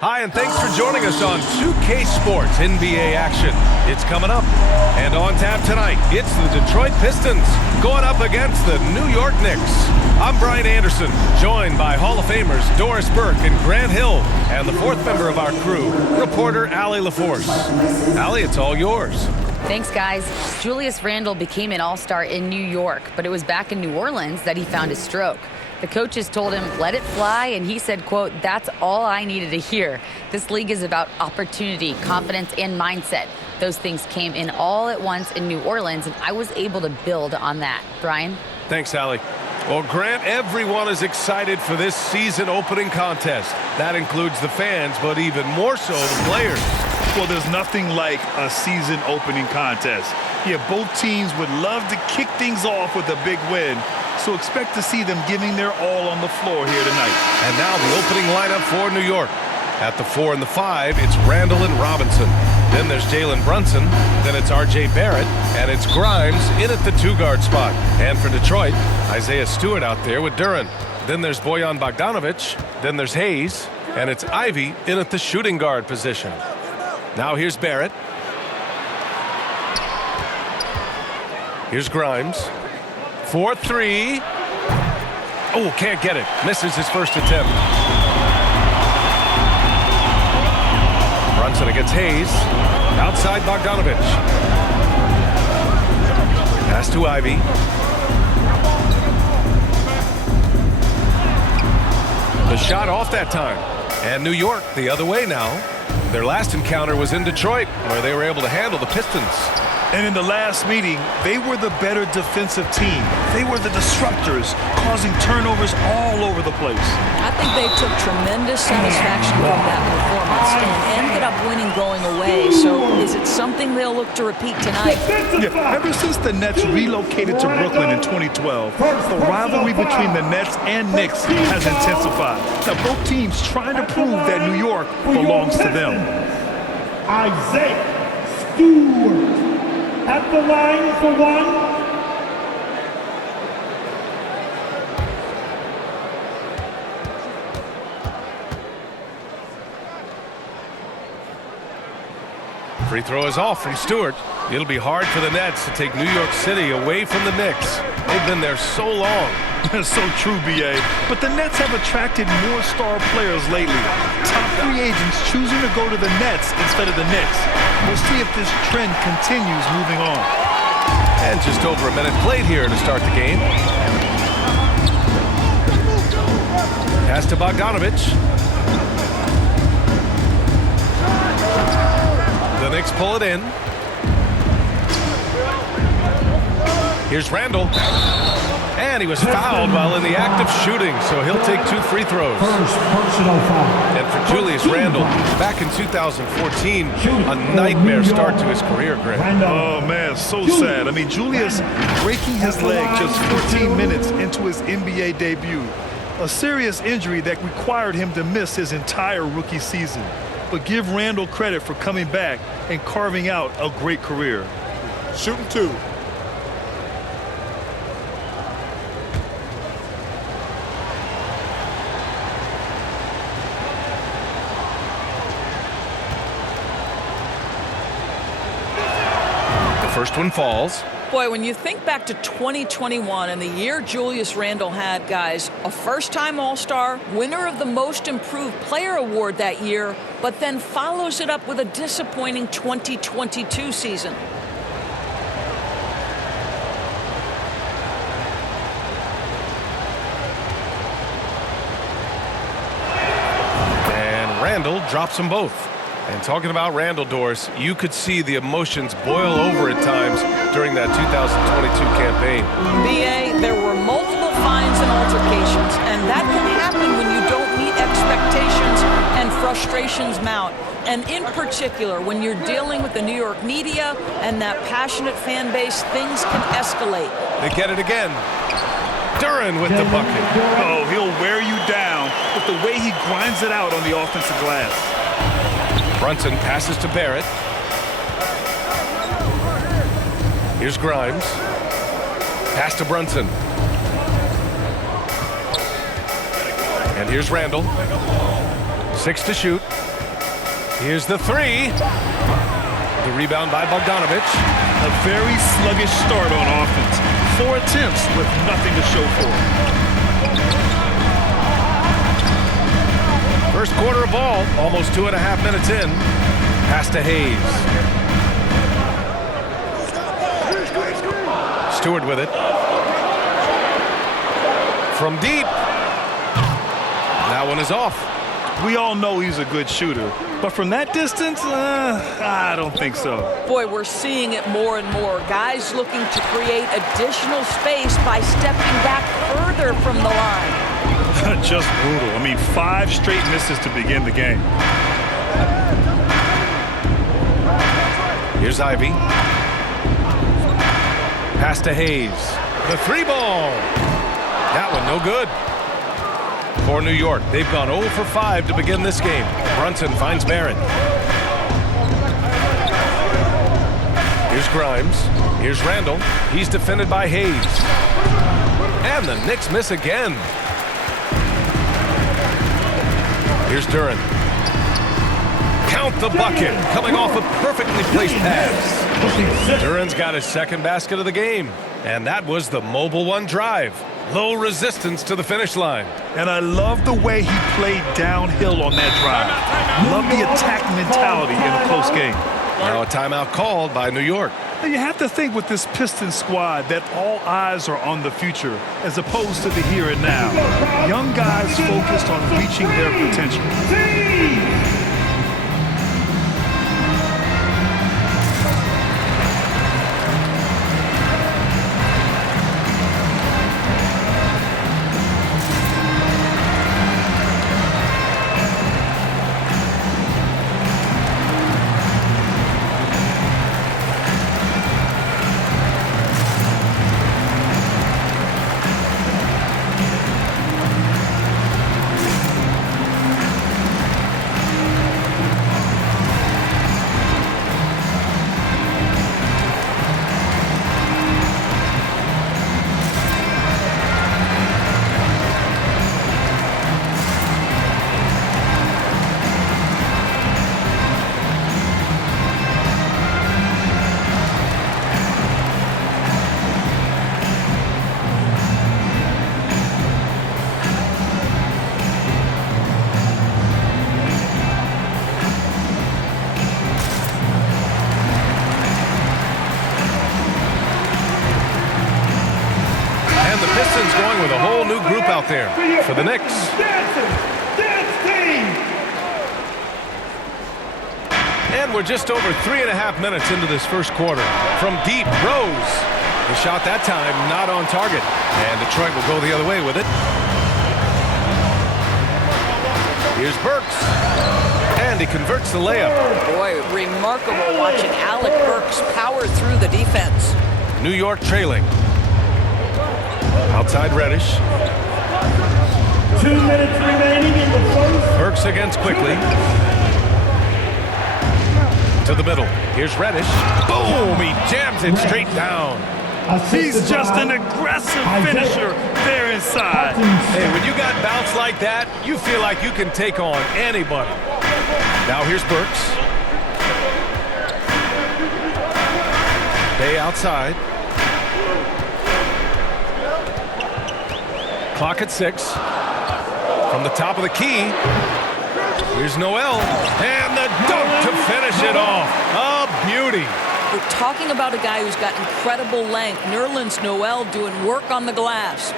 Hi, and thanks for joining us on 2K Sports NBA action. It's coming up. And on tap tonight, it's the Detroit Pistons going up against the New York Knicks. I'm Brian Anderson, joined by Hall of Famers Doris Burke and Grant Hill, and the fourth member of our crew, reporter Allie LaForce. Allie, it's all yours. Thanks, guys. Julius Randle became an all-star in New York, but it was back in New Orleans that he found his stroke. The coaches told him, let it fly, and he said, quote, that's all I needed to hear. This league is about opportunity, confidence, and mindset. Those things came in all at once in New Orleans, and I was able to build on that. Brian? Thanks, Allie. Well, Grant, everyone is excited for this season opening contest. That includes the fans, but even more so the players. Well, there's nothing like a season opening contest. Yeah, both teams would love to kick things off with a big win, so expect to see them giving their all on the floor here tonight. And now the opening lineup for New York. At the 4 and the 5, it's Randle and Robinson. Then there's Brunson. Then it's R.J. Barrett. And it's Grimes in at the 2-guard spot. And for Detroit, Isaiah Stewart out there with Duran. Then there's Bojan Bogdanovic. Then there's Hayes. And it's Ivy in at the shooting guard position. Now here's Barrett. Here's Grimes. 4-3. Oh, can't get it. Misses his first attempt. Brunson against Hayes. Outside Bogdanovic. Pass to Ivy. The shot off that time. And New York the other way now. Their last encounter was in Detroit, where they were able to handle the Pistons. And in the last meeting, they were the better defensive team. They were the disruptors, causing turnovers all over the place. I think they took tremendous satisfaction from that performance and ended up winning going away. So is it something they'll look to repeat tonight? Yeah, ever since the Nets relocated to Brooklyn in 2012, the rivalry between the Nets and Knicks has intensified. Now, both teams trying to prove that New York belongs to them. Isaiah Stewart at the line for one. Free throw is off from Stewart. It'll be hard for the Nets to take New York City away from the Knicks. They've been there so long. That's so true, B.A. But the Nets have attracted more star players lately. Top free agents choosing to go to the Nets instead of the Knicks. We'll see if this trend continues moving on. And just over a minute played here to start the game. Pass to Bogdanovic. The Knicks pull it in. Here's Randle. And he was fouled while in the act of shooting, so he'll take 2 free throws. First personal foul. And for Julius Randle, back in 2014, a nightmare start to his career, Grant. Oh, man, so sad. I mean, Julius breaking his leg just 14 minutes into his NBA debut. A serious injury that required him to miss his entire rookie season. But give Randle credit for coming back and carving out a great career. Shooting 2. First one falls. Boy, when you think back to 2021 and the year Julius Randle had, guys, a first-time All-Star, winner of the Most Improved Player Award that year, but then follows it up with a disappointing 2022 season. And Randle drops them both. And talking about Randle, Doris, you could see the emotions boil over at times during that 2022 campaign. B.A., there were multiple fines and altercations, and that can happen when you don't meet expectations and frustrations mount. And in particular, when you're dealing with the New York media and that passionate fan base, things can escalate. They get it again. Duran with the bucket. Oh, he'll wear you down with the way he grinds it out on the offensive glass. Brunson passes to Barrett. Here's Grimes. Pass to Brunson. And here's Randle. 6 to shoot. Here's the three. The rebound by Bogdanovich. A very sluggish start on offense. 4 attempts with nothing to show for it. First quarter of ball, almost 2.5 minutes in. Pass to Hayes. Stewart with it. From deep. That one is off. We all know he's a good shooter, but from that distance, I don't think so. Boy, we're seeing it more and more. Guys looking to create additional space by stepping back further from the line. Just brutal. I mean, 5 straight misses to begin the game. Here's Ivy. Pass to Hayes. The 3-ball. That one no good. For New York, they've gone 0 for 5 to begin this game. Brunson finds Barrett. Here's Grimes. Here's Randle. He's defended by Hayes. And the Knicks miss again. Here's Duran. Count the bucket. Coming off a perfectly placed pass. Duran's got his second basket of the game. And that was the mobile one drive. Low resistance to the finish line. And I love the way he played downhill on that drive. Love the attack mentality in a close game. Now a timeout called by New York. Now you have to think with this Pistons squad that all eyes are on the future as opposed to the here and now. Young guys focused on reaching their potential. Pistons going with a whole new group out there for the Knicks. And we're just over 3.5 minutes into this first quarter. From deep, Rose. The shot that time not on target. And Detroit will go the other way with it. Here's Burks. And he converts the layup. Boy, remarkable watching Alec Burks power through the defense. New York trailing. Outside Reddish. 2 minutes remaining in the first. Burks against quickly. To the middle. Here's Reddish. Boom! He jams it straight down. He's just an aggressive finisher there inside. Hey, when you got bounce like that, you feel like you can take on anybody. Now here's Burks. Bay outside. Clock at 6. From the top of the key. Here's Noel. And the dunk to finish it off. A beauty. We're talking about a guy who's got incredible length. Nerlens Noel doing work on the glass.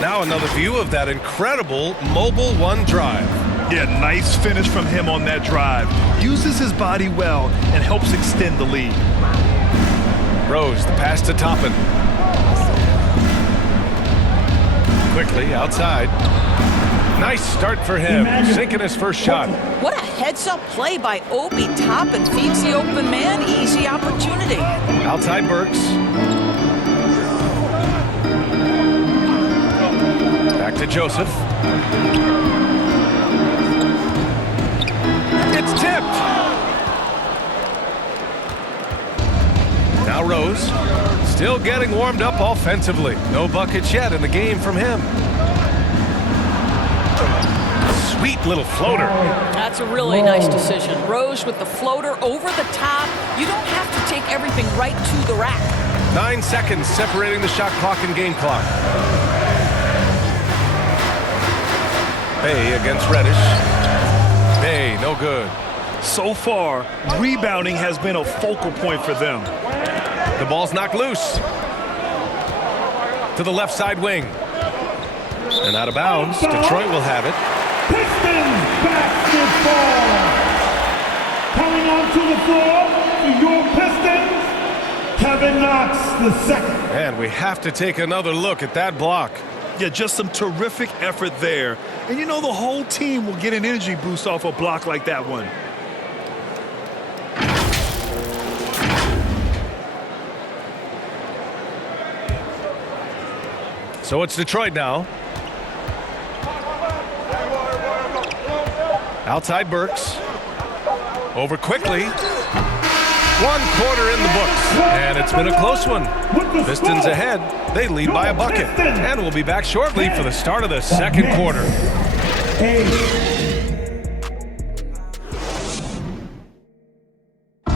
Now another view of that incredible mobile one drive. Yeah, nice finish from him on that drive. Uses his body well and helps extend the lead. Rose, the pass to Toppin. Quickly outside. Nice start for him, sinking his first shot. What a heads-up play by Obi. Toppin feeds the open man. Easy opportunity. Outside Burks. Back to Joseph. It's tipped. Now Rose. Still getting warmed up offensively. No buckets yet in the game from him. Sweet little floater. That's a really nice decision. Rose with the floater over the top. You don't have to take everything right to the rack. 9 seconds separating the shot clock and game clock. Bay against Reddish. Bay, no good. So far, rebounding has been a focal point for them. The ball's knocked loose. To the left side wing. And out of bounds. Detroit will have it. Pistons basketball. Coming onto the floor for your Pistons, Kevin Knox II. And we have to take another look at that block. Yeah, just some terrific effort there. And you know the whole team will get an energy boost off a block like that one. So it's Detroit now. Outside Burks. Over quickly. 1 quarter in the books. And it's been a close one. Pistons ahead. They lead by a bucket. And we'll be back shortly for the start of the second quarter.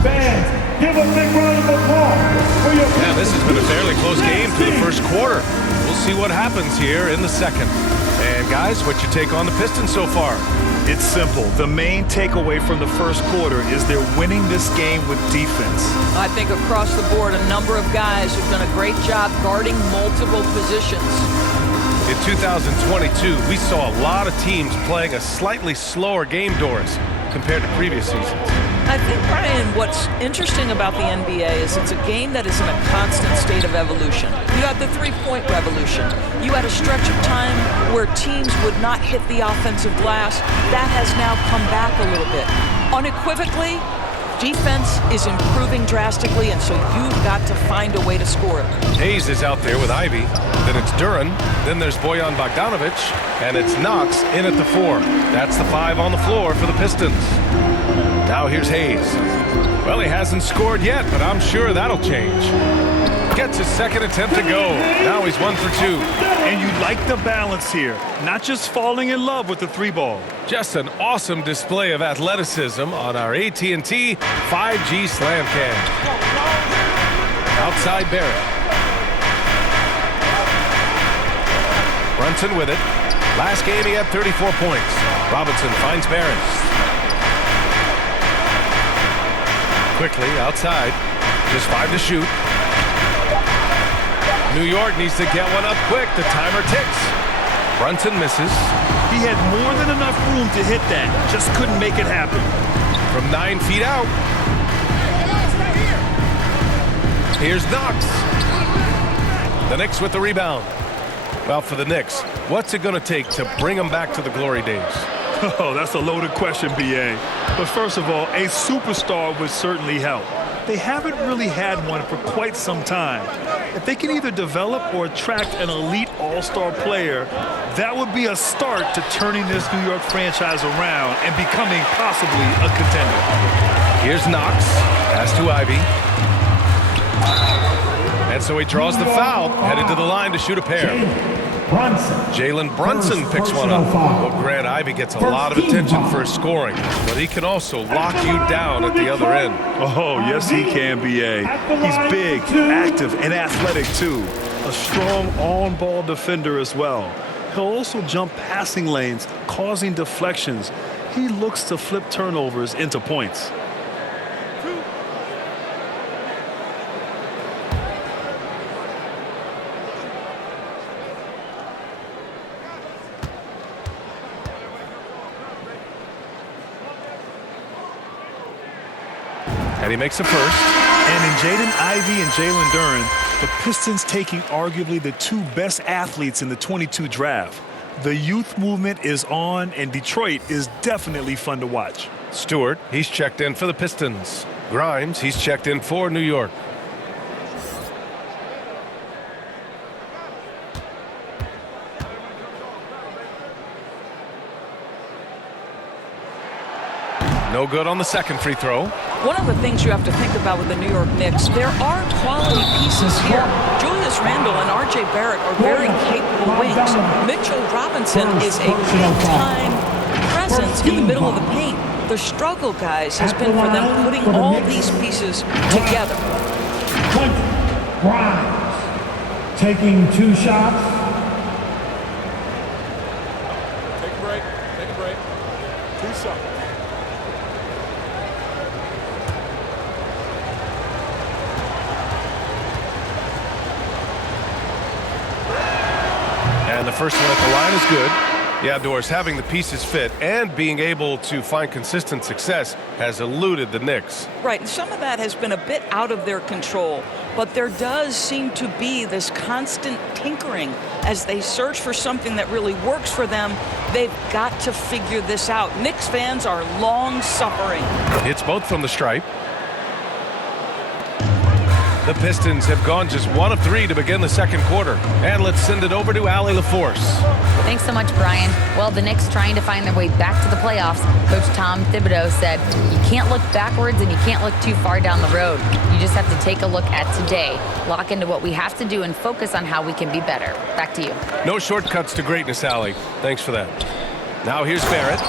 Fans, give a big round of applause for your Pistons. Yeah, this has been a fairly close game through the first quarter. We'll see what happens here in the second. And guys, what's your take on the Pistons so far? It's simple. The main takeaway from the first quarter is they're winning this game with defense. I think across the board, a number of guys have done a great job guarding multiple positions. In 2022, we saw a lot of teams playing a slightly slower game, Doris, compared to previous seasons. I think, Brian, what's interesting about the NBA is it's a game that is in a constant state of evolution. You had the three-point revolution. You had a stretch of time where teams would not hit the offensive glass. That has now come back a little bit. Unequivocally, defense is improving drastically, and so you've got to find a way to score it. Hayes is out there with Ivy. Then it's Duran. Then there's Bojan Bogdanovic. And it's Knox in at the 4. That's the 5 on the floor for the Pistons. Now here's Hayes. Well, he hasn't scored yet, but I'm sure that'll change. Gets his second attempt to go. Now he's 1 for 2. And you like the balance here. Not just falling in love with the 3-ball. Just an awesome display of athleticism on our AT&T 5G Slam Cam. Outside Barrett. Brunson with it. Last game he had 34 points. Robinson finds Barrett. Quickly outside. Just 5 to shoot. New York needs to get one up quick. The timer ticks. Brunson misses. He had more than enough room to hit that. Just couldn't make it happen. From 9 feet out. Here's Knox. The Knicks with the rebound. Well, for the Knicks, what's it going to take to bring them back to the glory days? Oh, that's a loaded question, B.A. But first of all, a superstar would certainly help. They haven't really had one for quite some time. If they can either develop or attract an elite all-star player, that would be a start to turning this New York franchise around and becoming possibly a contender. Here's Knox. Pass to Ivy. And so he draws the foul, headed to the line to shoot a pair. Jalen Brunson picks one up. Well, Grant, Ivy gets a lot of attention for his scoring, but he can also lock you down at the other end. Oh, yes, he can, B.A. He's big, active, and athletic, too. A strong on-ball defender as well. He'll also jump passing lanes, causing deflections. He looks to flip turnovers into points. And he makes a first. And in Jaden Ivey and Jalen Duran, the Pistons taking arguably the 2 best athletes in the 22 draft. The youth movement is on, and Detroit is definitely fun to watch. Stewart, he's checked in for the Pistons. Grimes, he's checked in for New York. No good on the second free throw. One of the things you have to think about with the New York Knicks, there are quality pieces here. Julius Randle and R.J. Barrett are very capable wings. Mitchell Robinson is a big-time presence Pistons in the middle of the paint. The struggle, guys, has been for them putting all these pieces together. 20, Grimes, taking 2 shots. Take a break. Take a break. 2 shots. And the first one at the line is good. Yeah, Doris, having the pieces fit and being able to find consistent success has eluded the Knicks. Right, and some of that has been a bit out of their control, but there does seem to be this constant tinkering as they search for something that really works for them. They've got to figure this out. Knicks fans are long suffering. It's both from the stripe. The Pistons have gone just 1 of 3 to begin the second quarter. And let's send it over to Allie LaForce. Thanks so much, Brian. Well, the Knicks trying to find their way back to the playoffs. Coach Tom Thibodeau said, you can't look backwards and you can't look too far down the road. You just have to take a look at today, lock into what we have to do, and focus on how we can be better. Back to you. No shortcuts to greatness, Allie. Thanks for that. Now here's Barrett,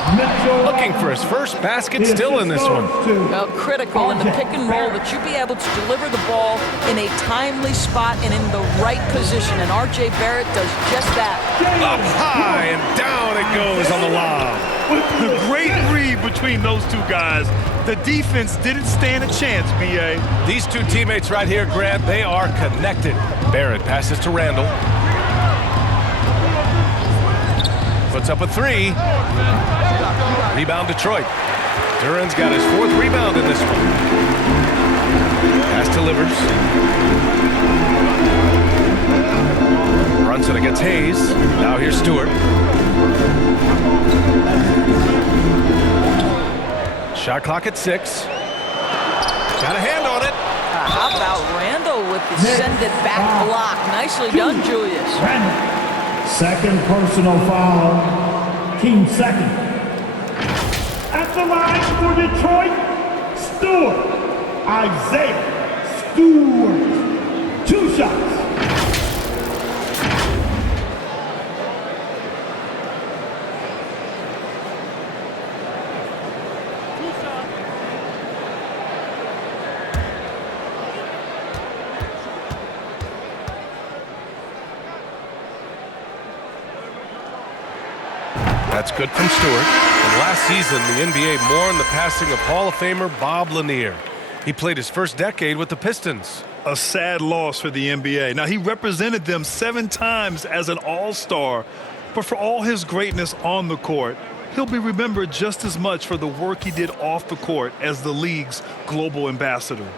looking for his first basket, still in this one. Well, critical in the pick and roll that you be able to deliver the ball in a timely spot and in the right position, and R.J. Barrett does just that. Up high and down it goes on the lob. The great read between those 2 guys. The defense didn't stand a chance, B.A. These 2 teammates right here, Grant, they are connected. Barrett passes to Randle. Puts up a 3. Rebound Detroit. Duran's got his 4th rebound in this one. Pass delivers. Brunson against Hayes. Now here's Stewart. Shot clock at 6. Got a hand on it. How about Randle with the send it back block? Nicely done, Julius. Randle. Second personal foul. Team second. At the line for Detroit, Stewart. Isaiah Stewart. 2 shots. That's good from Stewart. And last season, the NBA mourned the passing of Hall of Famer Bob Lanier. He played his first decade with the Pistons. A sad loss for the NBA. Now, he represented them 7 times as an all-star, but for all his greatness on the court, he'll be remembered just as much for the work he did off the court as the league's global ambassador.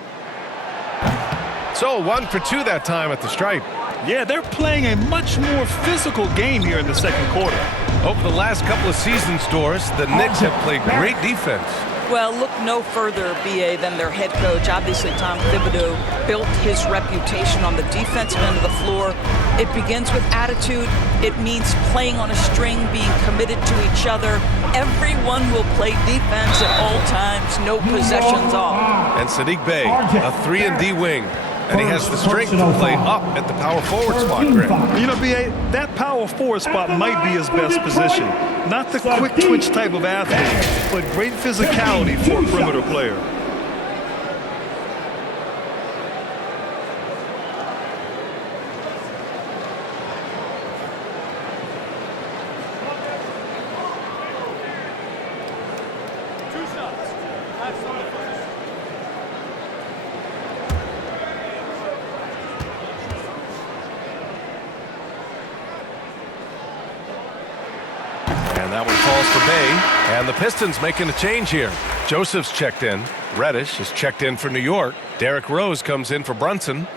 So 1 for 2 that time at the stripe. Yeah, they're playing a much more physical game here in the second quarter. Over the last couple of seasons, Doris, the Knicks have played great defense. Well, look no further, B.A., than their head coach. Obviously, Tom Thibodeau built his reputation on the defensive end of the floor. It begins with attitude. It means playing on a string, being committed to each other. Everyone will play defense at all times, no possessions off. And Sadiq Bey, a 3-and-D wing. And he has the strength to play up at the power forward spot, Grant. You know, B.A., that power forward spot might be his best position. Not the quick twitch type of athlete, but great physicality for a perimeter player. And that one falls for Bey. And the Pistons making a change here. Joseph's checked in. Reddish is checked in for New York. Derrick Rose comes in for Brunson.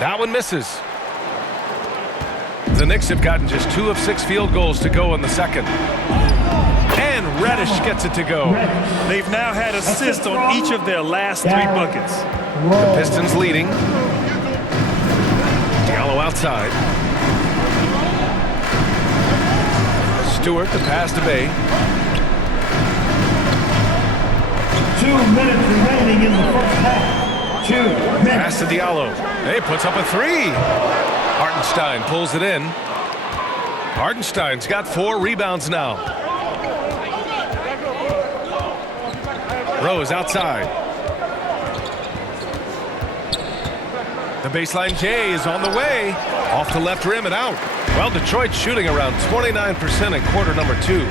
That one misses. The Knicks have gotten just 2 of 6 field goals to go in the second. And Reddish gets it to go. They've now had assists on each of their last 3 buckets. The Pistons leading. Diallo outside. Stewart, the pass to Bey. 2 minutes remaining in the first half. 2 minutes. Pass to Diallo. Hey, puts up a three. Hartenstein pulls it in. Hartenstein's got 4 rebounds now. Rose outside. The baseline J is on the way. Off the left rim and out. Well, Detroit's shooting around 29% in quarter number 2.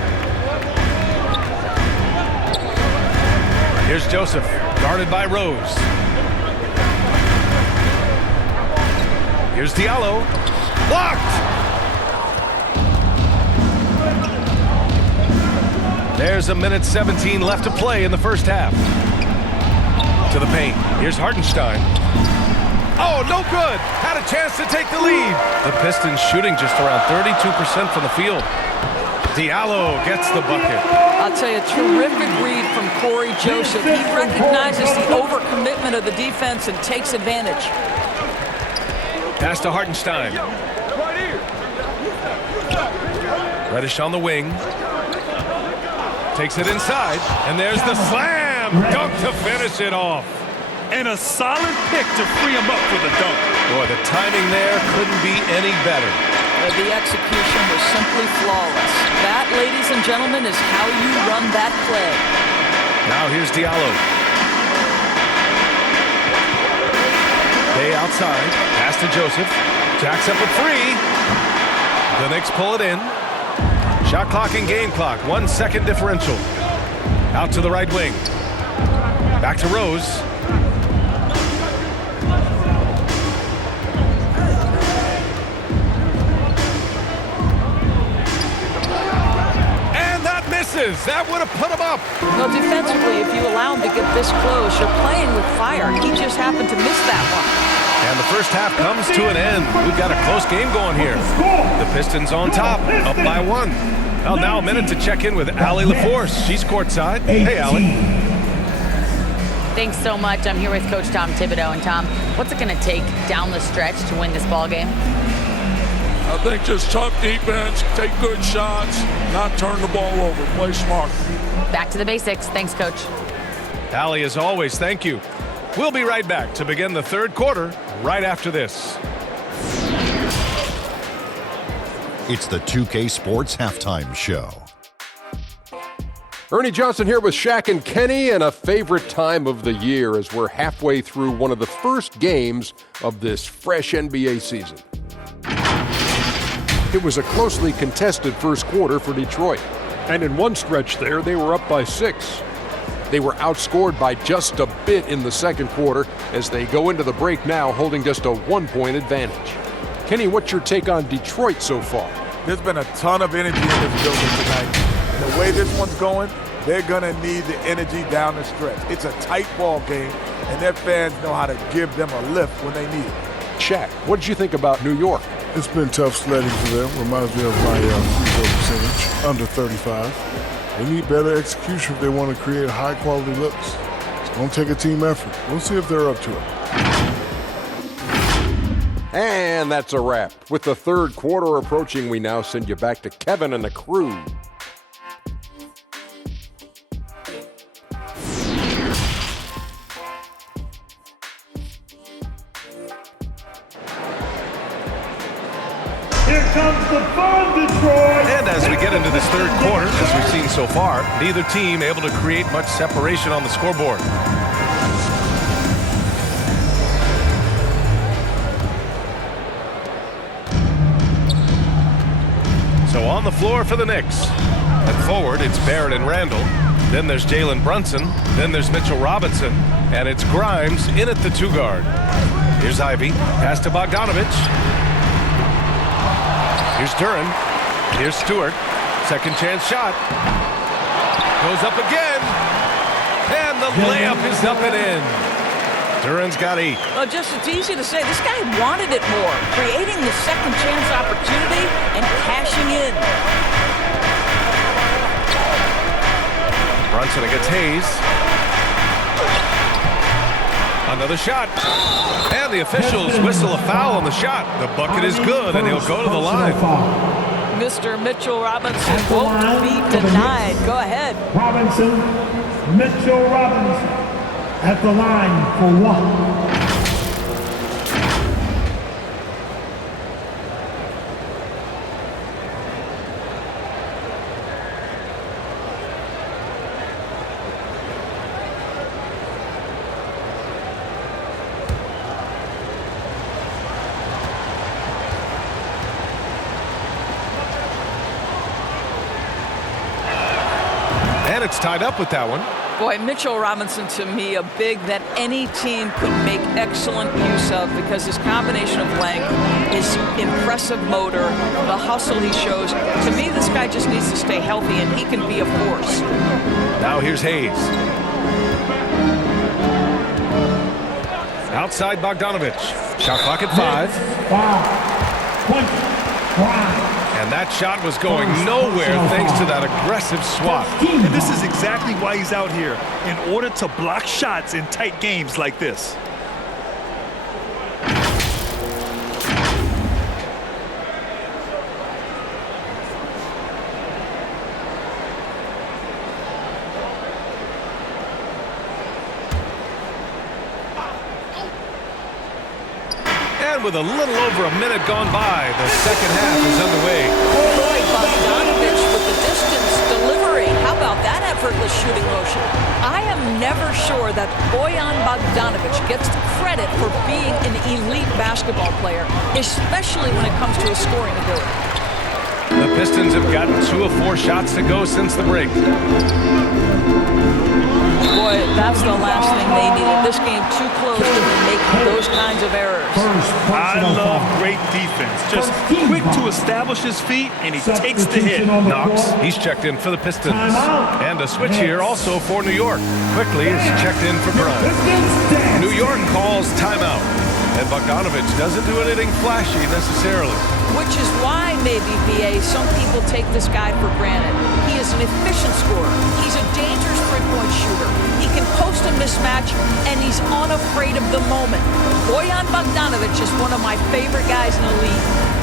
Here's Joseph, guarded by Rose. Here's Diallo. Blocked! There's a minute 17 left to play in the first half. To the paint. Here's Hartenstein. Oh, no good. Had a chance to take the lead. The Pistons shooting just around 32% from the field. Diallo gets the bucket. I'll tell you, terrific read from Corey Joseph. He recognizes the overcommitment of the defense and takes advantage. Pass to Hartenstein. Reddish on the wing. Takes it inside, and there's the slam dunk to finish it off. And a solid pick to free him up for the dunk. Boy, the timing there couldn't be any better. The execution was simply flawless. That, ladies and gentlemen, is how you run that play. Now here's Diallo. Day outside, pass to Joseph. Jacks up a three. The Knicks pull it in. Shot clock and game clock, 1 second differential. Out to the right wing. Back to Rose. And that misses. That would have put him up. Well, defensively, if you allow him to get this close, you're playing with fire. He just happened to miss that one. And the first half comes to an end. We've got a close game going here. The Pistons on top, up by 1. Well, now a minute to check in with Allie LaForce. She's courtside. Hey, Allie. Thanks so much. I'm here with Coach Tom Thibodeau. And Tom, what's it going to take down the stretch to win this ball game? I think just tough defense, take good shots, not turn the ball over, play smart. Back to the basics. Thanks, Coach. Allie, as always, thank you. We'll be right back to begin the third quarter right after this. It's the 2K Sports Halftime Show. Ernie Johnson here with Shaq and Kenny, and a favorite time of the year as we're halfway through one of the first games of this fresh NBA season. It was a closely contested first quarter for Detroit. And in one stretch there, they were up by 6. They were outscored by just a bit in the second quarter as they go into the break now holding just a 1-point advantage. Kenny, what's your take on Detroit so far? There's been a ton of energy in this building tonight. And the way this one's going, they're going to need the energy down the stretch. It's a tight ball game, and their fans know how to give them a lift when they need it. Shaq, what did you think about New York? It's been tough sledding for them. Reminds me of my free throw percentage, under 35. They need better execution if they want to create high-quality looks. It's going to take a team effort. We'll see if they're up to it. And that's a wrap. With the third quarter approaching, we now send you back to Kevin and the crew. Here comes the fun, Detroit. And as we get into this third quarter, as we've seen so far, neither team able to create much separation on the scoreboard. So on the floor for the Knicks. And forward, it's Barrett and Randle. Then there's Jalen Brunson. Then there's Mitchell Robinson. And it's Grimes in at the 2 guard. Here's Ivy. Pass to Bogdanovich. Here's Duran. Here's Stewart. Second chance shot. Goes up again. And the layup is up and in. Duran's got 8. Well, it's easy to say. This guy wanted it more, creating the second chance opportunity and cashing in. Brunson against Hayes. Another shot. And the officials whistle a foul on the shot. The bucket is good, and he'll go to the line. Mr. Mitchell Robinson won't be denied. Go ahead. Robinson, Mitchell Robinson at the line for one. And it's tied up with that one. Boy, Mitchell Robinson, to me, a big that any team could make excellent use of because his combination of length, his impressive motor, the hustle he shows. To me, this guy just needs to stay healthy, and he can be a force. Now here's Hayes. Outside Bogdanovich. Shot clock at 5. And that shot was going nowhere thanks to that aggressive swat. And this is exactly why he's out here, in order to block shots in tight games like this. And with a little over a minute gone by, the second half is underway. Boy, Bogdanovich with the distance delivery. How about that effortless shooting motion? I am never sure that Bojan Bogdanovich gets the credit for being an elite basketball player, especially when it comes to his scoring ability. The Pistons have gotten 2 of 4 shots to go since the break. Boy, that's the last thing they needed. This game too close to be making those kinds of errors. I love great defense. Just quick to establish his feet, and he takes the hit. Knox, he's checked in for the Pistons. And a switch here also for New York. Quickly is checked in for Grimes. New York calls timeout. And Bogdanovich doesn't do anything flashy necessarily. Which is why maybe, BA, some people take this guy for granted. He is an efficient scorer. He's a dangerous three-point shooter. He can post a mismatch, and he's unafraid of the moment. Bojan Bogdanovich is one of my favorite guys in the league.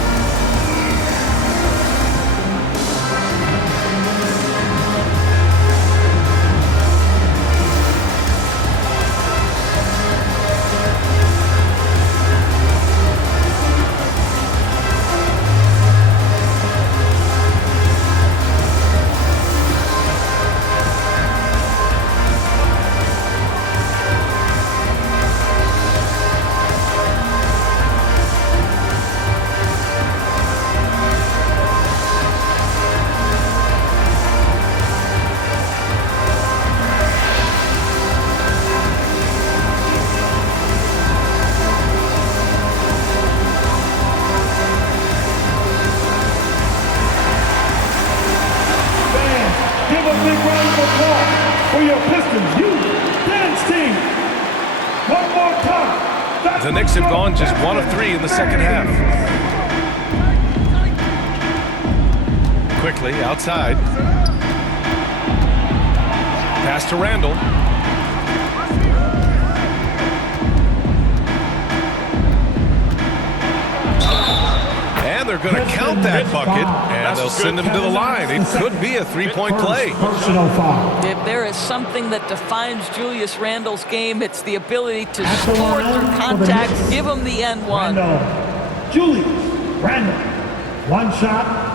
For your Pistons youth dance team. One more time. The Knicks have gone just 1 of 3 in the second half. Quickly outside. Pass to Randle. And they're going to count that bucket, and they'll send him to the line. It could be a 3-point play. If there is something that defines Julius Randle's game, it's the ability to score through contact, give him the N1. Julius Randle, one shot.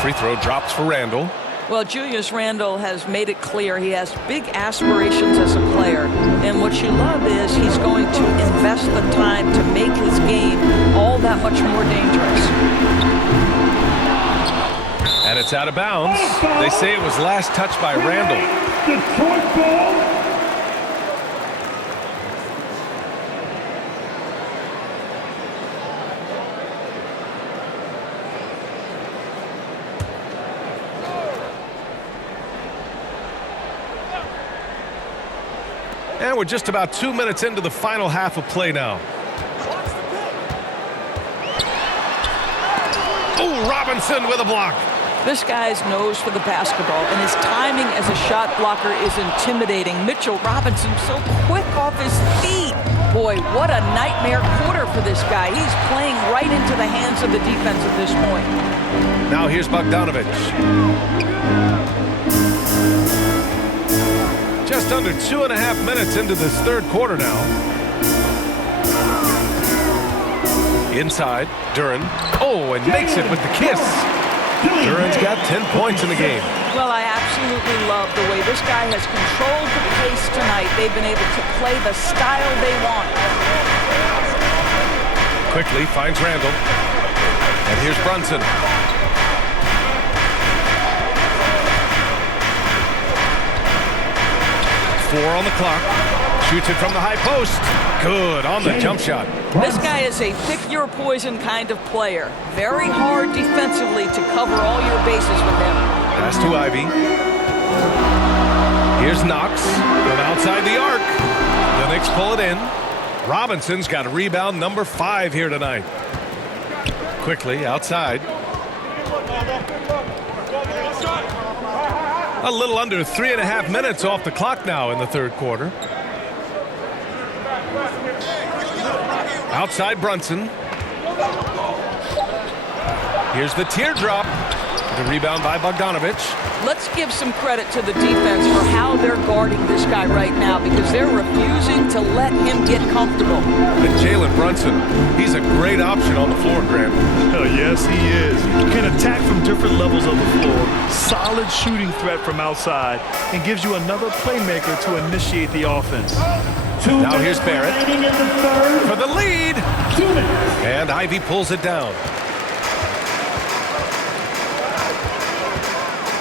Free throw drops for Randle. Well, Julius Randle has made it clear he has big aspirations as a player. And what you love is he's going to invest the time to make his game all that much more dangerous. And it's out of bounds. They say it was last touched by Randle. Detroit ball. we're just about 2 minutes into the final half of play now. Oh, Robinson with a block. This guy's nose for the basketball, and his timing as a shot blocker is intimidating. Mitchell Robinson so quick off his feet. Boy, what a nightmare quarter for this guy. He's playing right into the hands of the defense at this point. Now here's Bogdanovich. Just under 2.5 minutes into this third quarter now. Inside, Duran. Oh, and makes it with the kiss. Duran's got 10 points in the game. Well, I absolutely love the way this guy has controlled the pace tonight. They've been able to play the style they want. Quickly finds Randle. And here's Brunson. Four on the clock. Shoots it from the high post. Good on the jump shot. This guy is a pick-your-poison kind of player. Very hard defensively to cover all your bases with him. Pass to Ivy. Here's Knox from outside the arc. The Knicks pull it in. Robinson's got a rebound number 5 here tonight. Quickly outside. A little under 3.5 minutes off the clock now in the third quarter. Outside Brunson. Here's the teardrop. The rebound by Bogdanovich. Let's give some credit to the defense for how they're guarding this guy right now, because they're refusing to let him get comfortable. And Jalen Brunson, he's a great option on the floor, Graham. Oh, yes, he is. Can attack from different levels of the floor. Solid shooting threat from outside, and gives you another playmaker to initiate the offense. Now here's Barrett for the lead. And Ivy pulls it down.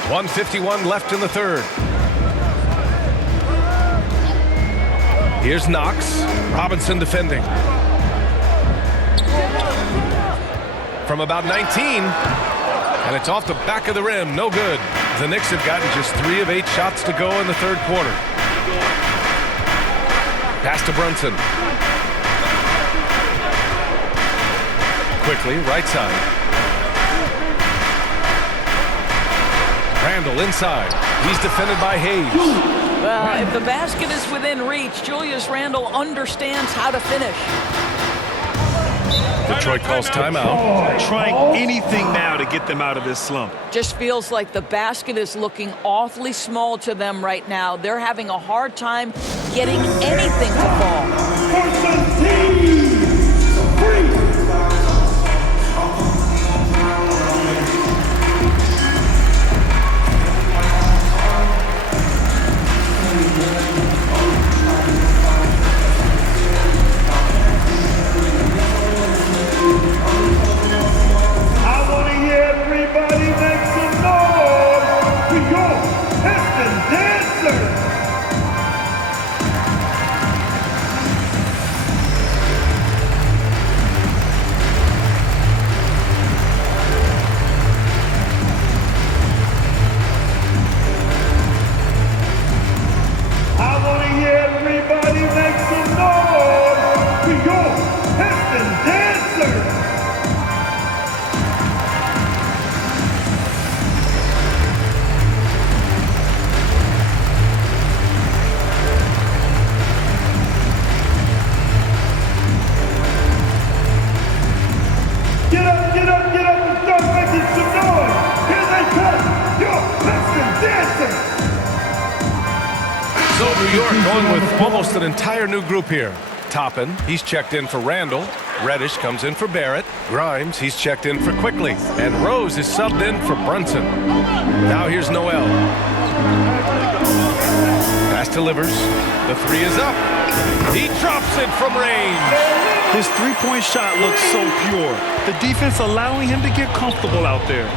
1:51 left in the third. Here's Knox. Robinson defending. From about 19. And it's off the back of the rim. No good. The Knicks have gotten just 3 of 8 shots to go in the third quarter. Pass to Brunson. Quickly, right side. Randle inside. He's defended by Hayes. Well, if the basket is within reach, Julius Randle understands how to finish. Detroit calls timeout. Trying anything now to get them out of this slump. Just feels like the basket is looking awfully small to them right now. They're having a hard time getting anything to fall. Almost an entire new group here. Toppin, he's checked in for Randle. Reddish comes in for Barrett. Grimes, he's checked in for Quickly. And Rose is subbed in for Brunson. Now here's Noel. Pass delivers. The 3 is up. He drops it from range. His three-point shot looks so pure. The defense allowing him to get comfortable out there.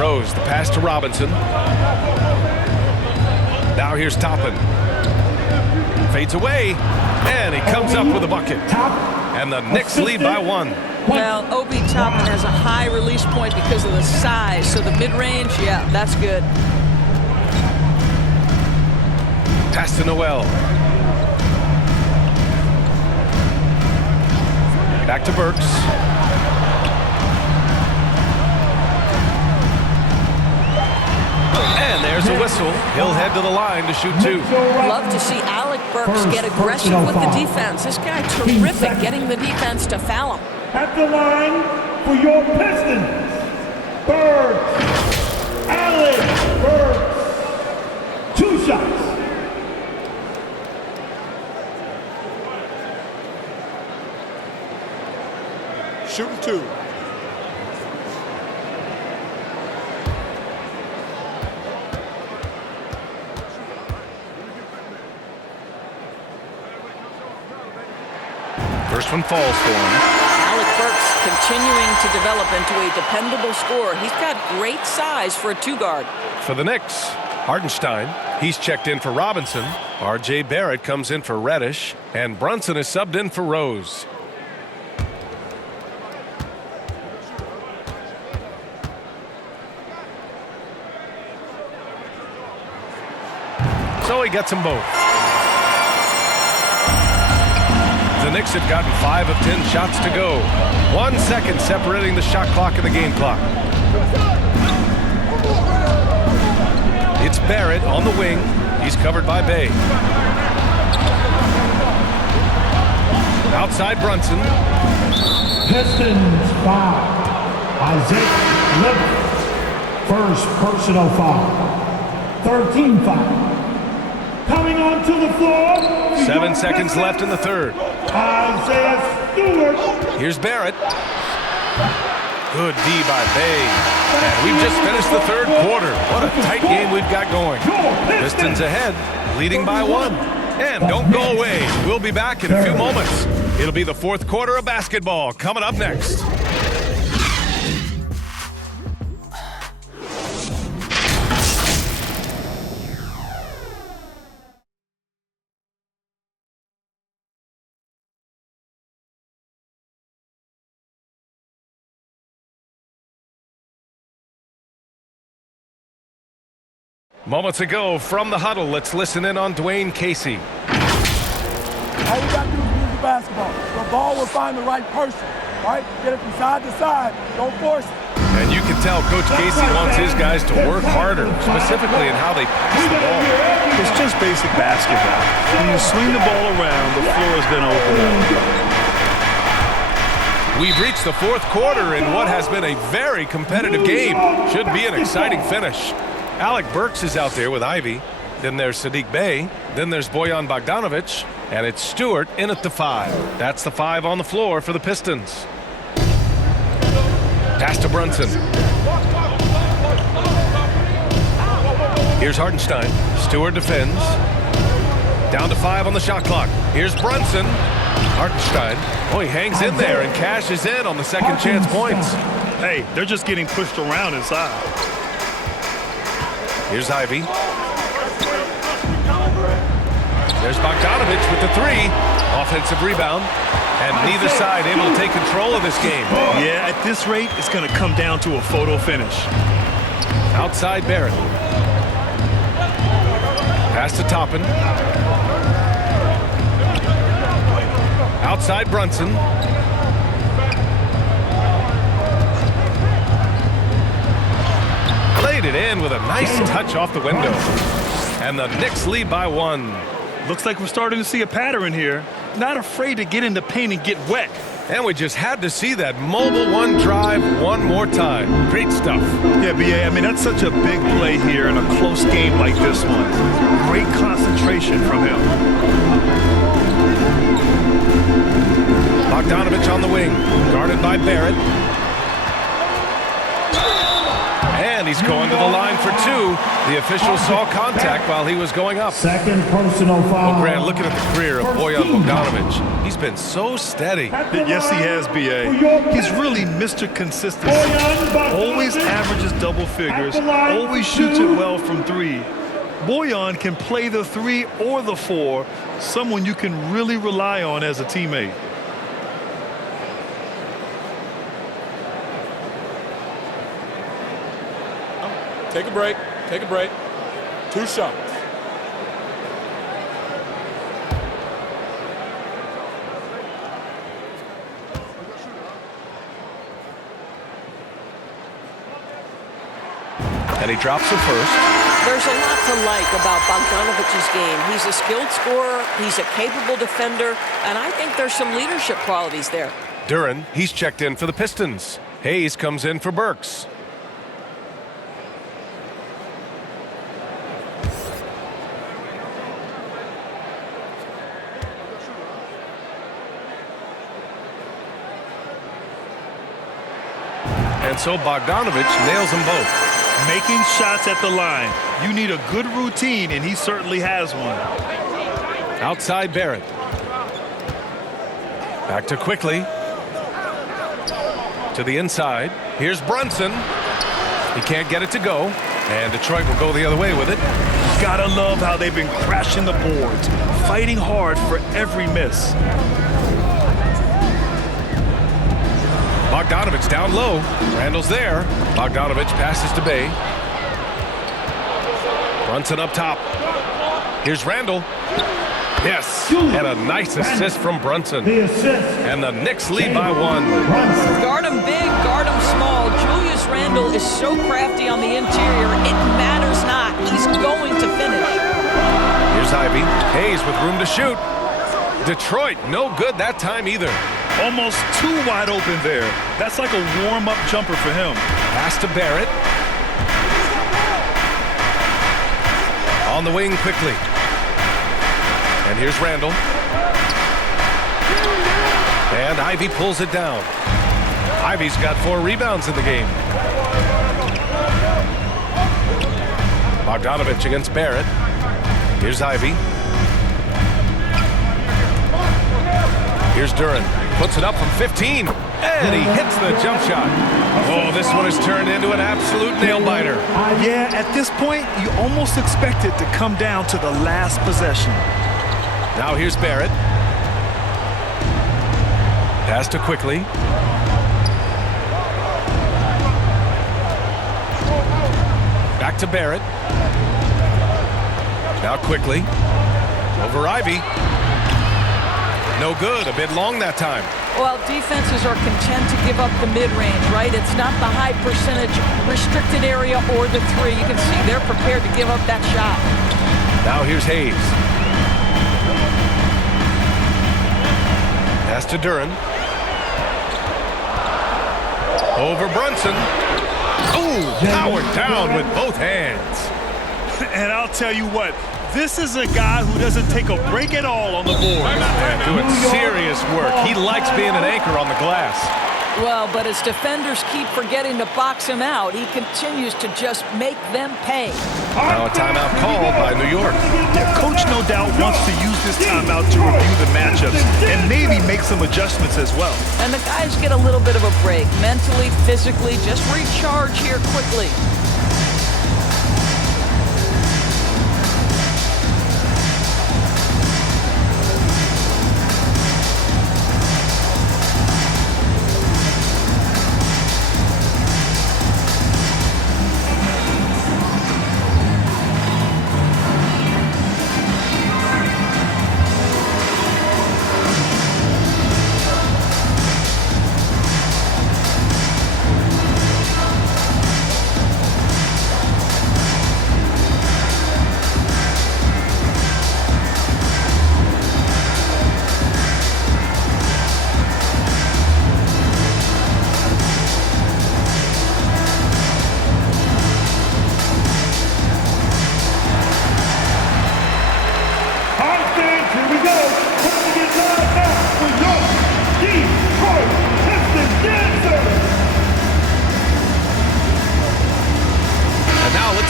Rose, the pass to Robinson. Now here's Toppin. Fades away, and he comes up with a bucket. And the Knicks lead by 1. Well, Obi Toppin has a high release point because of the size, so the mid-range, yeah, that's good. Pass to Noel. Back to Burks. And there's a whistle. He'll head to the line to shoot 2. Love to see Alec Burks get aggressive with the defense. This guy terrific getting the defense to foul him. At the line for your Pistons, Burks. Alec Burks. 2 shots. Shooting 2. First one falls for him. Alec Burks continuing to develop into a dependable scorer. He's got great size for a 2-guard. For the Knicks, Hartenstein. He's checked in for Robinson. R.J. Barrett comes in for Reddish. And Brunson is subbed in for Rose. So he gets them both. The Knicks have gotten 5 of 10 shots to go. 1 second separating the shot clock and the game clock. It's Barrett on the wing. He's covered by Bay. Outside Brunson. Pistons foul. Isaiah Livers. First personal foul. 13 foul. Coming onto the floor. 7 seconds left in the third. Isaiah Stewart. Here's Barrett. Good D by Bay. And we've just finished the third quarter. What a tight game we've got going. Pistons ahead, leading by 1. And don't go away. We'll be back in a few moments. It'll be the fourth quarter of basketball coming up next. Moments ago from the huddle, let's listen in on Dwayne Casey. All you got to do is move the basketball. The ball will find the right person, right? Get it from side to side. Don't force it. And you can tell Coach Casey wants his guys to work harder, specifically in how they pass the ball. It's just basic basketball. When you swing the ball around, the floor is going to open up. We've reached the fourth quarter in what has been a very competitive game. Should be an exciting finish. Alec Burks is out there with Ivy. Then there's Saddiq Bey. Then there's Bojan Bogdanovic. And it's Stewart in at the 5. That's the 5 on the floor for the Pistons. Pass to Brunson. Here's Hartenstein. Stewart defends. Down to 5 on the shot clock. Here's Brunson. Hartenstein. Oh, he hangs in there and cashes in on the second chance points. Hey, they're just getting pushed around inside. Here's Ivy. There's Bogdanovic with the 3. Offensive rebound. And neither side able to take control of this game. Yeah, at this rate, it's going to come down to a photo finish. Outside Barrett. Pass to Toppin. Outside Brunson. Played it in with a nice touch off the window. And the Knicks lead by 1. Looks like we're starting to see a pattern here. Not afraid to get in the paint and get wet. And we just had to see that mobile 1 drive one more time. Great stuff. Yeah, B.A., I mean, that's such a big play here in a close game like this one. Great concentration from him. Bogdanovic on the wing, guarded by Barrett. And he's going to the line for 2. The official saw contact while he was going up. Second personal foul. Well, Grant, looking at the career of Bojan Bogdanovic, he's been so steady. Yes, he has, B.A. He's really Mr. Consistency. Always averages double figures, always shoots it well from 3. Bojan can play the 3 or the 4, someone you can really rely on as a teammate. Take a break. Take a break. 2 shots. and he drops the first. There's a lot to like about Bogdanovic's game. He's a skilled scorer, he's a capable defender, and I think there's some leadership qualities there. Duren, he's checked in for the Pistons. Hayes comes in for Burks. And so Bogdanovich nails them both. Making shots at the line. You need a good routine, and he certainly has one. Outside Barrett. Back to Quickly. To the inside. Here's Brunson. He can't get it to go. And Detroit will go the other way with it. Gotta love how they've been crashing the boards, fighting hard for every miss. Bogdanovich down low. Randle's there. Bogdanovich passes to Bay. Brunson up top. Here's Randle. Yes, and a nice assist from Brunson. And the Knicks lead by 1. Guard him big, guard him small. Julius Randle is so crafty on the interior, it matters not. He's going to finish. Here's Ivy. Hayes with room to shoot. Detroit, no good that time either. Almost too wide open there. That's like a warm-up jumper for him. Pass to Barrett. On the wing quickly. And here's Randle. And Ivy pulls it down. Ivy's got 4 rebounds in the game. Bogdanovich against Barrett. Here's Ivy. Here's Duren. Puts it up from 15. And he hits the jump shot. Oh, this one has turned into an absolute nail-biter. Yeah, at this point, you almost expect it to come down to the last possession. Now here's Barrett. Pass to Quickly. Back to Barrett. Now Quickly. Over Ivy. No good. A bit long that time. Well, defenses are content to give up the mid-range, right? It's not the high percentage restricted area or the 3. You can see they're prepared to give up that shot. Now here's Hayes. Pass to Duren. Over Brunson. Ooh, powered down with both hands. And I'll tell you what, this is a guy who doesn't take a break at all on the board. And doing serious work. He likes being an anchor on the glass. Well, but as defenders keep forgetting to box him out, he continues to just make them pay. Now a timeout called by New York. Yeah, coach no doubt wants to use this timeout to review the matchups and maybe make some adjustments as well. And the guys get a little bit of a break, mentally, physically, just recharge here quickly.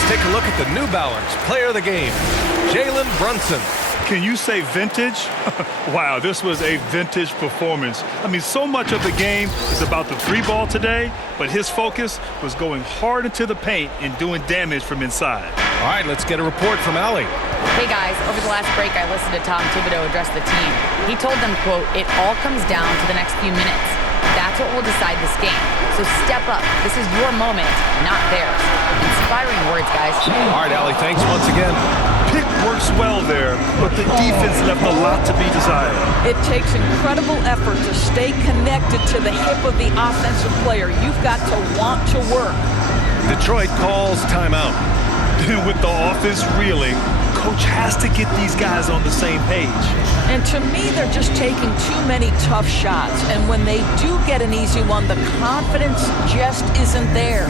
Take a look at the New Balance player of the game, Brunson. Can you say vintage? Wow, this was a vintage performance. I mean, so much of the game is about the 3-ball today, but his focus was going hard into the paint and doing damage from inside. All right, let's get a report from Allie. Hey guys, over the last break, I listened to Tom Thibodeau address the team. He told them, quote, "It all comes down to the next few minutes. That's what will decide this game. So step up. This is your moment, not theirs." Inspiring words, guys. All right, Allie, thanks once again. Pick works well there, but the defense left a lot to be desired. It takes incredible effort to stay connected to the hip of the offensive player. You've got to want to work. Detroit calls timeout. With the offense reeling, coach has to get these guys on the same page. And to me, they're just taking too many tough shots. And when they do get an easy one, the confidence just isn't there.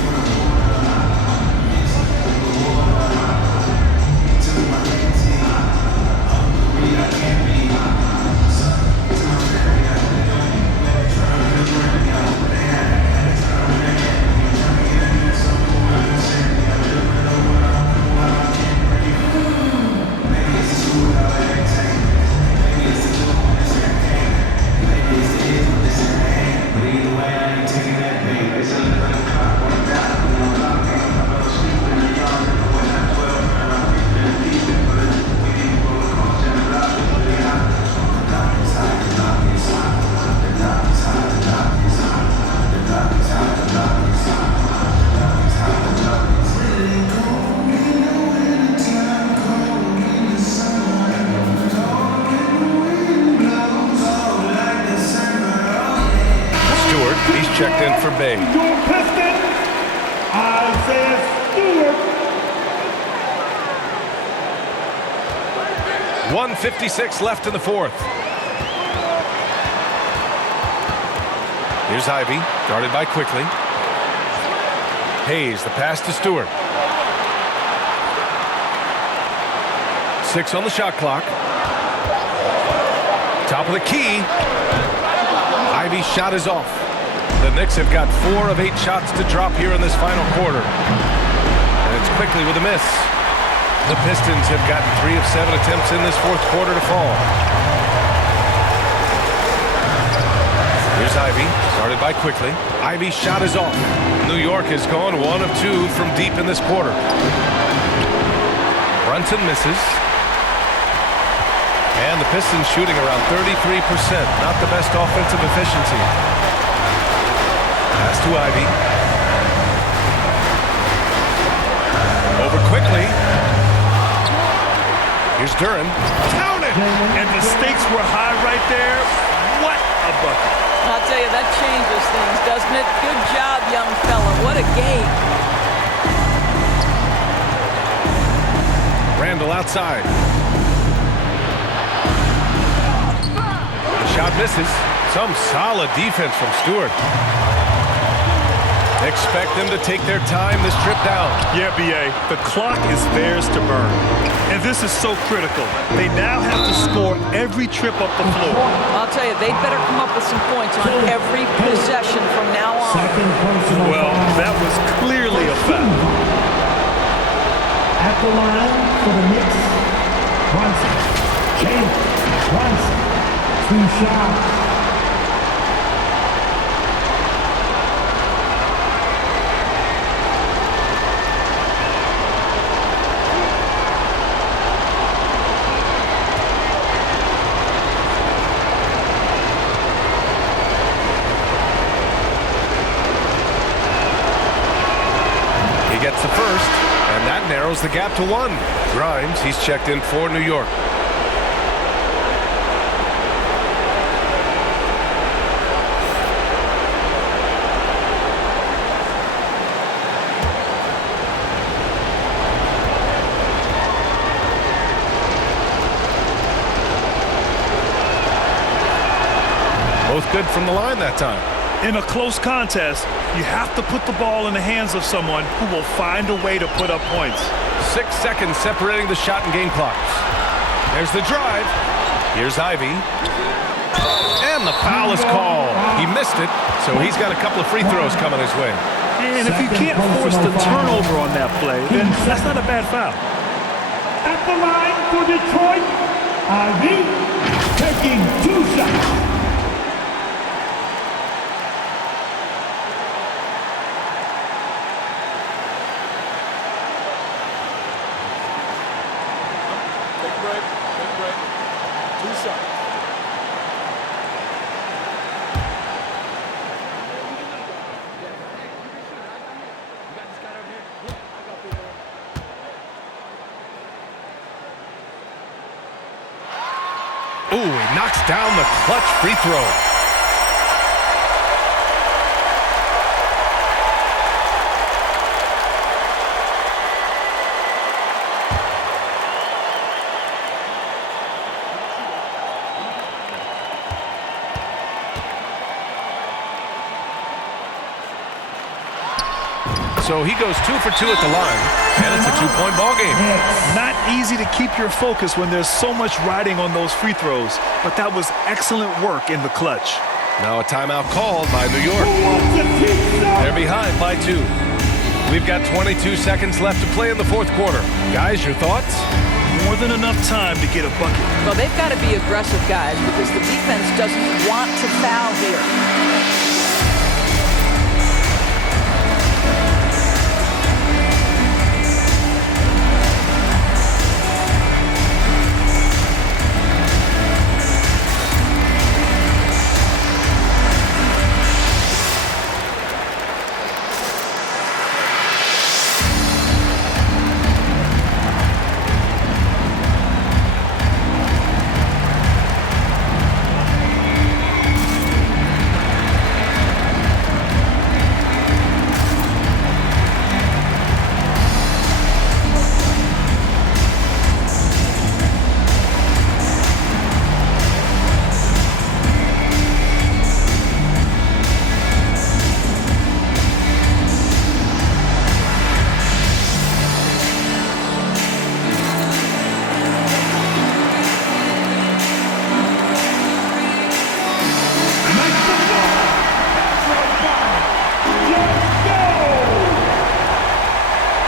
Checked in for Bay. Your Pistons, Isaiah Stewart. 1:56 left in the fourth. Here's Ivy, guarded by Quickly. Hayes, the pass to Stewart. 6 on the shot clock. Top of the key. Ivy's shot is off. The Knicks have got 4 of 8 shots to drop here in this final quarter. And it's Quickly with a miss. The Pistons have gotten 3 of 7 attempts in this fourth quarter to fall. Here's Ivy, started by Quickly. Ivy's shot is off. New York has gone 1 of 2 from deep in this quarter. Brunson misses. And the Pistons shooting around 33%. Not the best offensive efficiency. Pass to Ivy. Over Quickly. Here's Duran. Count it! And the stakes were high right there. What a bucket. I'll tell you, that changes things, doesn't it? Good job, young fella. What a game. Randle outside. The shot misses. Some solid defense from Stewart. Expect them to take their time this trip down. Yeah, B.A., the clock is theirs to burn. And this is so critical. They now have to score every trip up the floor. I'll tell you, they'd better come up with some points on every possession from now on. Well, that was clearly a foul. At the line for the Knicks, Brunson. Brunson. 2 shots. Gets the first, and that narrows the gap to 1. Grimes, he's checked in for New York. Both good from the line that time. In a close contest, you have to put the ball in the hands of someone who will find a way to put up points. 6 seconds separating the shot and game clocks. There's the drive. Here's Ivy. And the foul is called. He missed it, so he's got a couple of free throws coming his way. And if you can't force the turnover on that play, then that's not a bad foul. At the line for Detroit, Ivy taking 2 shots. Ooh, he knocks down the clutch free throw. So he goes 2 for 2 at the line, and it's a 2-point ball game. Not easy to keep your focus when there's so much riding on those free throws, but that was excellent work in the clutch. Now a timeout called by New York. They're behind by 2. We've got 22 seconds left to play in the fourth quarter. Guys, your thoughts? More than enough time to get a bucket. Well, they've got to be aggressive, guys, because the defense doesn't want to foul here.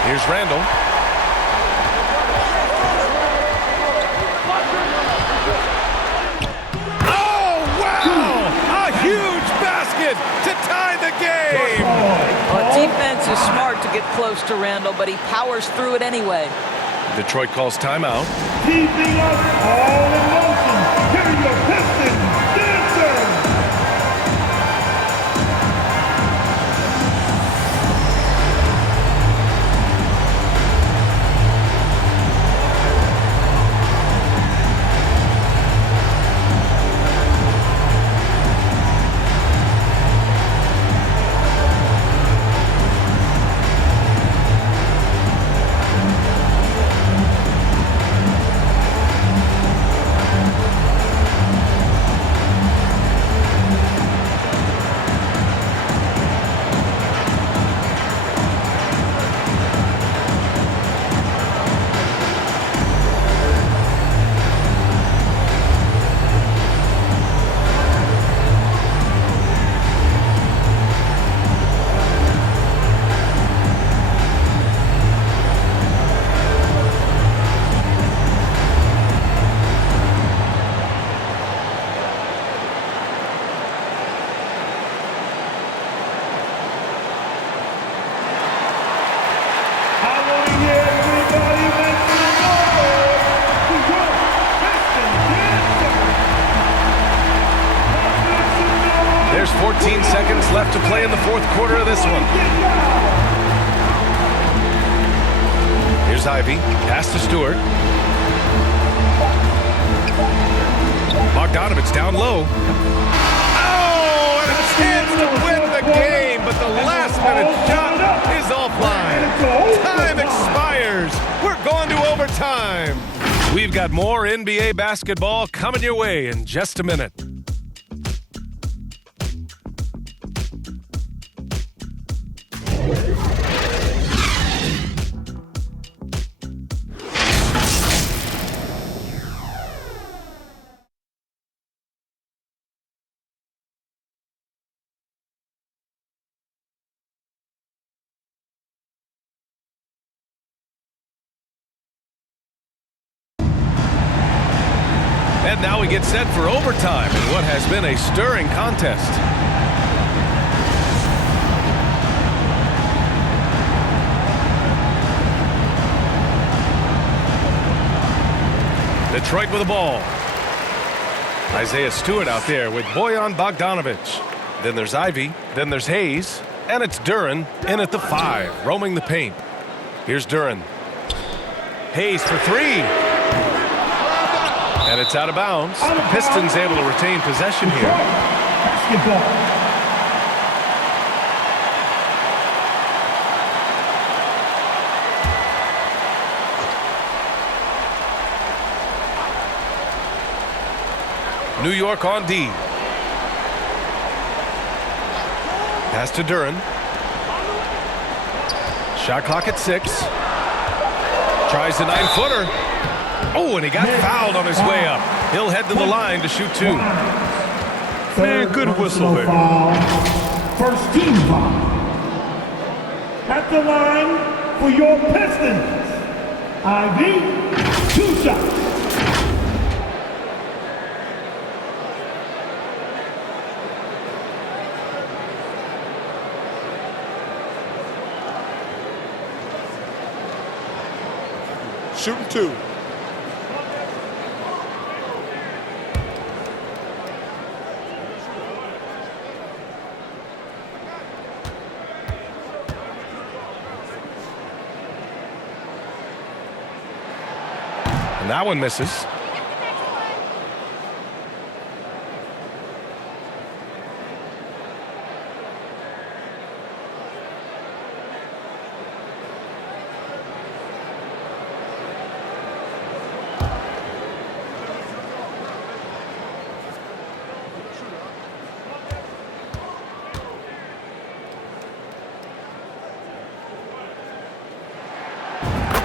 Here's Randle. Oh, wow! A huge basket to tie the game! Well, defense is smart to get close to Randle, but he powers through it anyway. Detroit calls timeout. Keeping us all in motion. Here are your Pistons dancers. There's 14 seconds left to play in the fourth quarter of this one. Here's Ivy. Pass to Stewart. Bogdanovich down low. Oh, and a chance to win the game, but the last-minute shot is offline. Time expires. We're going to overtime. We've got more NBA basketball coming your way in just a minute. And now we get set for overtime in what has been a stirring contest. Detroit with the ball. Isaiah Stewart out there with Bojan Bogdanovich. Then there's Ivy. Then there's Hayes. And it's Duren in at the 5, roaming the paint. Here's Duren. Hayes for 3. And it's out of bounds. The Pistons able to retain possession here. Basketball. New York on D. Pass to Duren. Shot clock at 6. Tries the 9-footer. Oh, and he got fouled on his way up. He'll head to the line to shoot 2. Man, good whistle there. First team foul. At the line for your Pistons, Ivy, 2 shots. Shooting 2. And that one misses.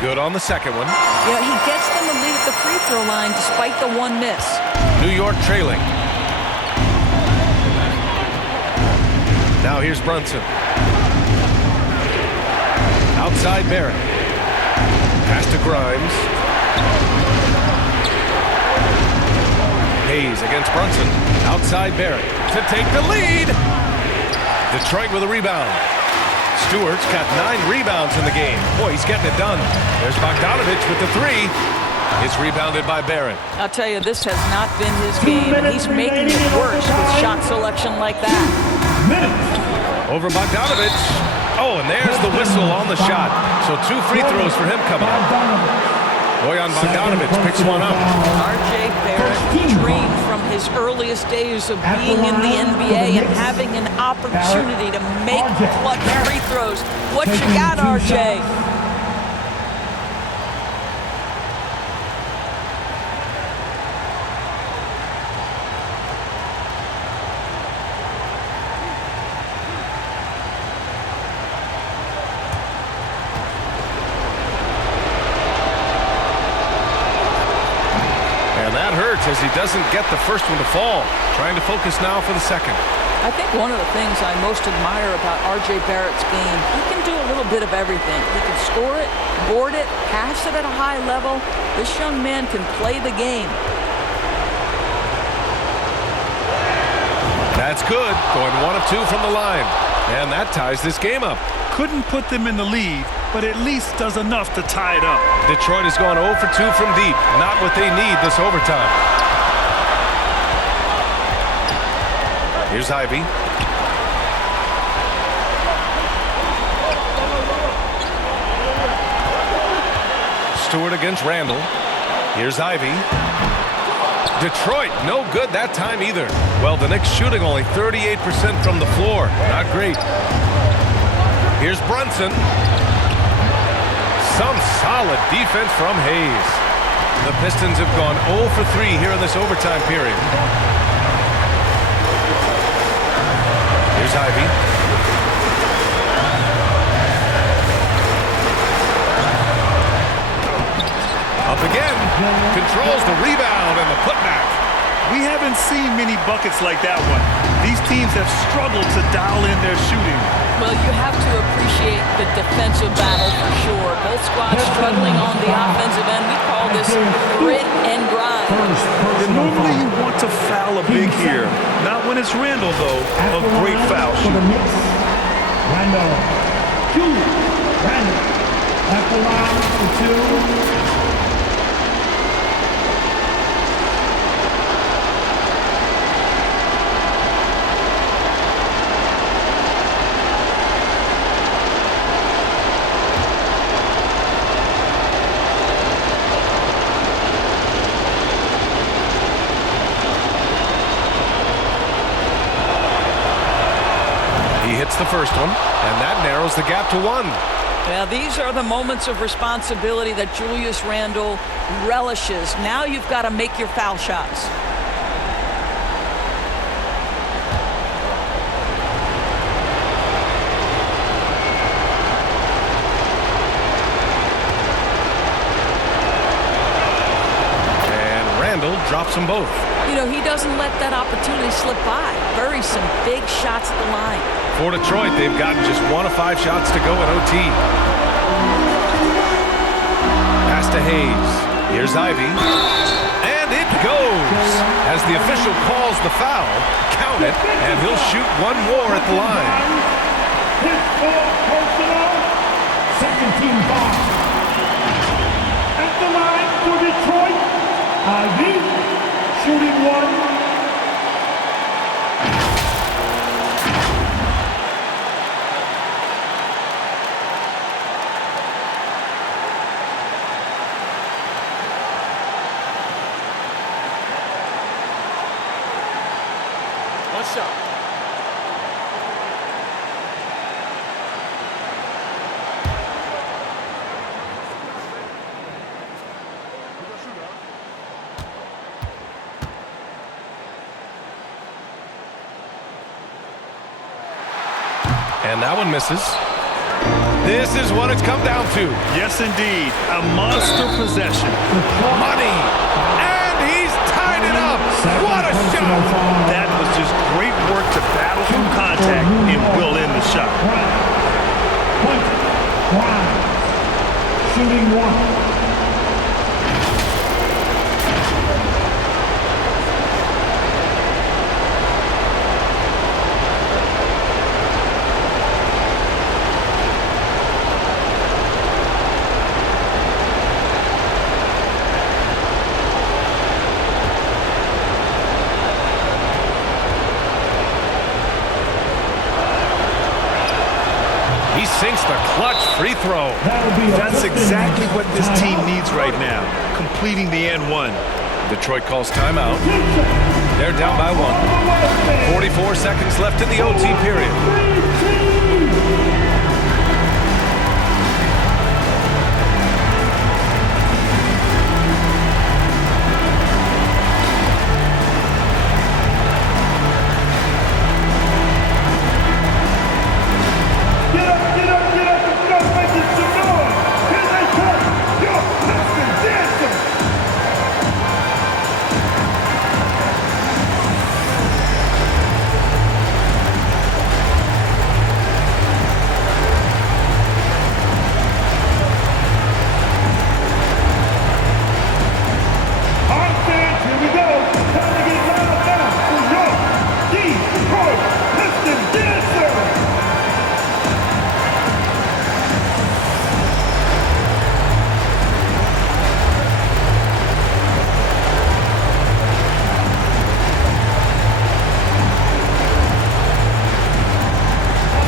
Good on the second one. Yeah, he gets them a lead at the free throw line despite the 1 miss. New York trailing. Now here's Brunson. Outside Barrett. Pass to Grimes. Hayes against Brunson. Outside Barrett to take the lead. Detroit with a rebound. Stewart's got 9 rebounds in the game. Boy, he's getting it done. There's Bogdanovich with the 3. It's rebounded by Barrett. I'll tell you, this has not been his game, and he's making it worse with shot selection like that. Over Bogdanovich. Oh, and there's the whistle on the shot. So 2 free throws for him coming up. Bojan Bogdanovich picks one up. R.J. Barrett dreamed from his earliest days of being in the NBA and having an opportunity to make clutch free throws. What you got, R.J.? As he doesn't get the first one to fall. Trying to focus now for the second. I think one of the things I most admire about R.J. Barrett's game, he can do a little bit of everything. He can score it, board it, pass it at a high level. This young man can play the game. That's good. Going 1 of 2 from the line. And that ties this game up. Couldn't put them in the lead, but at least does enough to tie it up. Detroit has gone 0 for 2 from deep. Not what they need this overtime. Here's Ivy. Stewart against Randle. Here's Ivy. Detroit, no good that time either. Well, the Knicks shooting only 38% from the floor. Not great. Here's Brunson. Some solid defense from Hayes. The Pistons have gone 0 for 3 here in this overtime period. Here's Ivy. Up again. Controls the rebound and the putback. We haven't seen many buckets like that one. These teams have struggled to dial in their shooting. Well, you have to appreciate the defensive battle for sure. Both squads struggling on the offensive end. We call this grit and grind. And normally you want to foul a big here. Not when it's Randle, though. A great foul shooter. Randle. Julius. Randle. At the line for 2. The first one, and that narrows the gap to 1. Now, these are the moments of responsibility that Julius Randle relishes. Now you've got to make your foul shots. stops them both. You know, he doesn't let that opportunity slip by. Buries some big shots at the line. For Detroit, they've gotten just 1 of 5 shots to go in OT. Pass to Hayes. Here's Ivy. And it goes. As the official calls the foul, count it, and he'll shoot one more at the line. His fourth personal, second team foul. At the line for Detroit, Ivy, shooting 1. And that one misses. This is what it's come down to. Yes, indeed. A monster possession. Money. And he's tied it up. What a shot. That was just great work to battle through contact and will end the shot. Shooting 1. He sinks the clutch free throw. That's exactly what this team needs right now, completing the N1. Detroit calls timeout. They're down by 1. 44 seconds left in the OT period.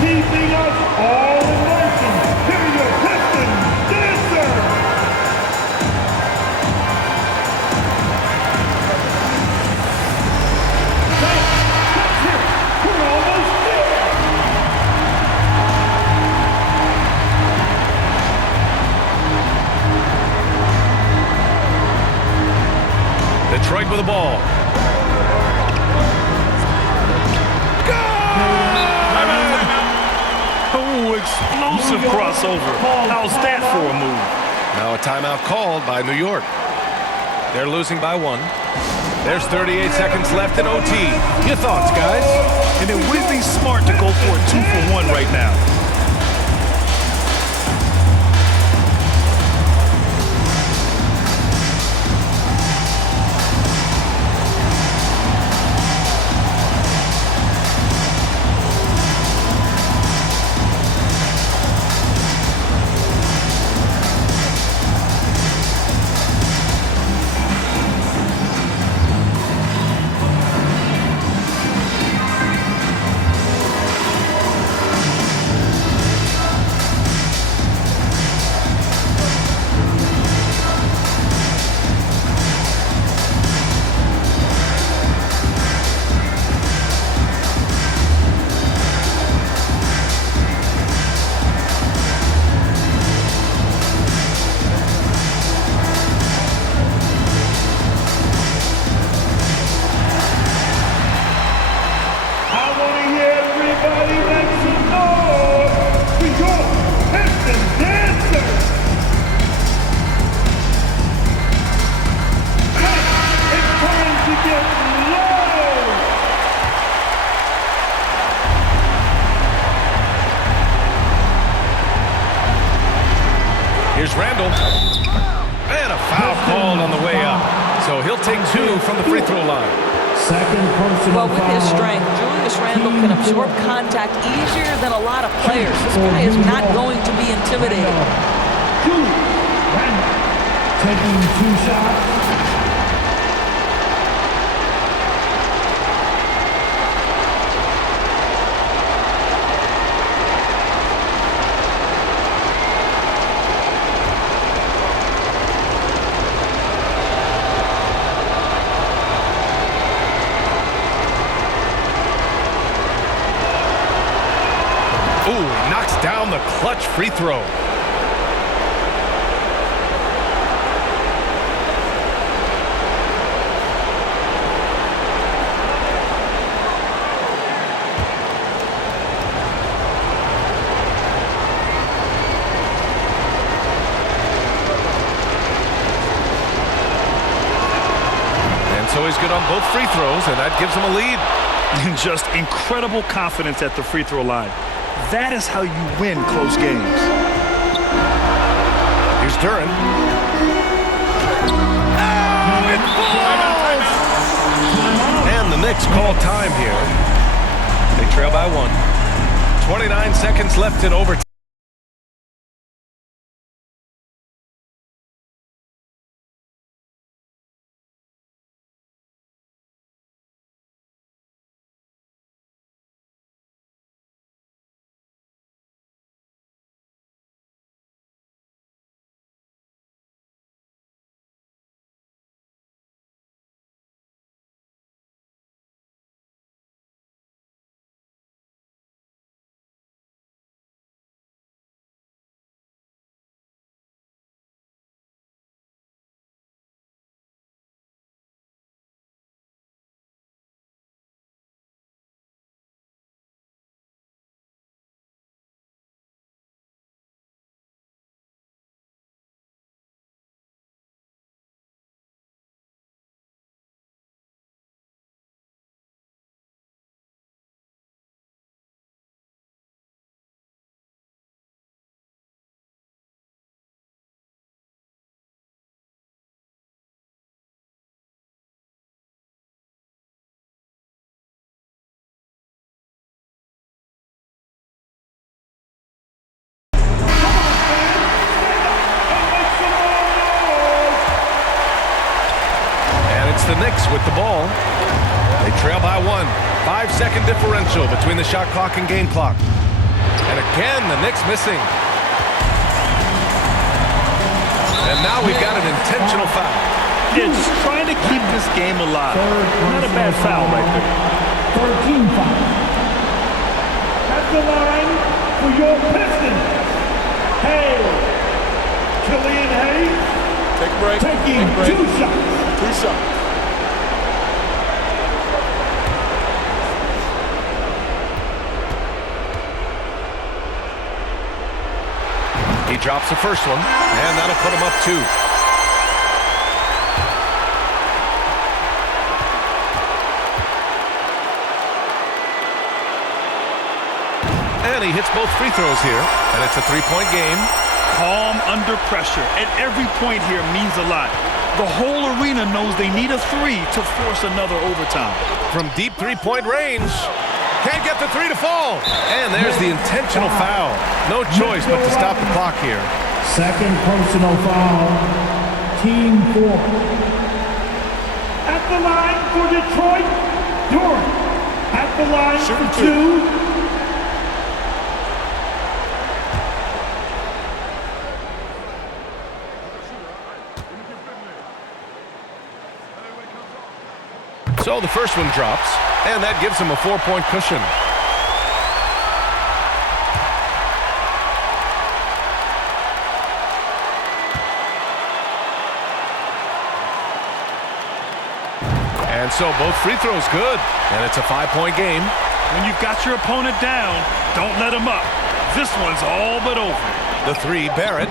Keeping us all in motion. Here your Pistons dancer. That's it. We're almost there. Detroit with the ball. Explosive crossover. How's that for a move? Now a timeout called by New York. They're losing by 1. There's 38 seconds left in OT. Your thoughts, guys? And it would be smart to go for a 2-for-1 right now. Here's Randle. And a foul called on the way up. So he'll take 2 from the free throw line. Well, with his strength, Julius Randle can absorb contact easier than a lot of players. This guy is not going to be intimidated. Julius Randle taking 2 shots. Knocks down the clutch free throw. And so he's good on both free throws, and that gives him a lead. Just incredible confidence at the free throw line. That is how you win close games. Here's Derrick. Oh, it falls! And the Knicks call time here. They trail by 1. 29 seconds left in overtime. The Knicks with the ball. They trail by 1. 5-second differential between the shot clock and game clock. And again, the Knicks missing. And now we've got an intentional foul. Yeah, just trying to keep this game alive. Not a bad foul right there. 13 foul. At the line for your Pistons. Hale. Killian Hayes. Take a break. Taking 2 shots. 2 shots. He drops the first one, and that'll put him up 2. And he hits both free throws here, and it's a 3-point game. Calm under pressure, and every point here means a lot. The whole arena knows they need a 3 to force another overtime. From deep 3-point range. Can't get the 3 to fall. And there's the intentional foul. No choice but to stop the clock here. Second personal foul. Team 4. At the line for Detroit, Derrick. At the line for 2. So the first one drops, and that gives him a 4-point cushion. And so both free throws good, and it's a 5-point game. When you've got your opponent down, don't let him up. This one's all but over. The 3, Barrett.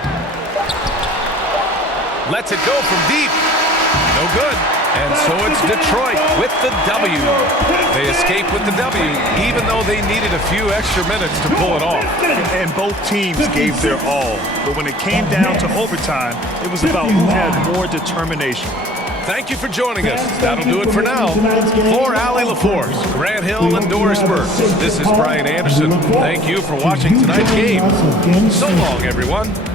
Lets it go from deep. No good. And so it's Detroit with the W. They escape with the W, even though they needed a few extra minutes to pull it off. And both teams gave their all. But when it came down to overtime, it was about who had more determination. Thank you for joining us. That'll do it for now. For Allie LaForce, Grant Hill, and Doris Burke, this is Brian Anderson. Thank you for watching tonight's game. So long, everyone.